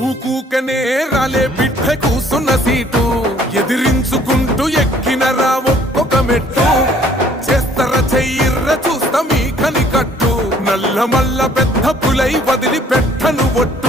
ఊకూకనే రాలే బిడ్డ కూసున్న సీటు ఎదిరించుకుంటూ ఎక్కినరా ఒక్కొక్క మెట్టు చేస్తర చెయ్యిర్ర చూస్తా మీ కని కట్టు నల్ల మల్ల పెద్ద పులై వదిలి పెట్టను ఒట్టు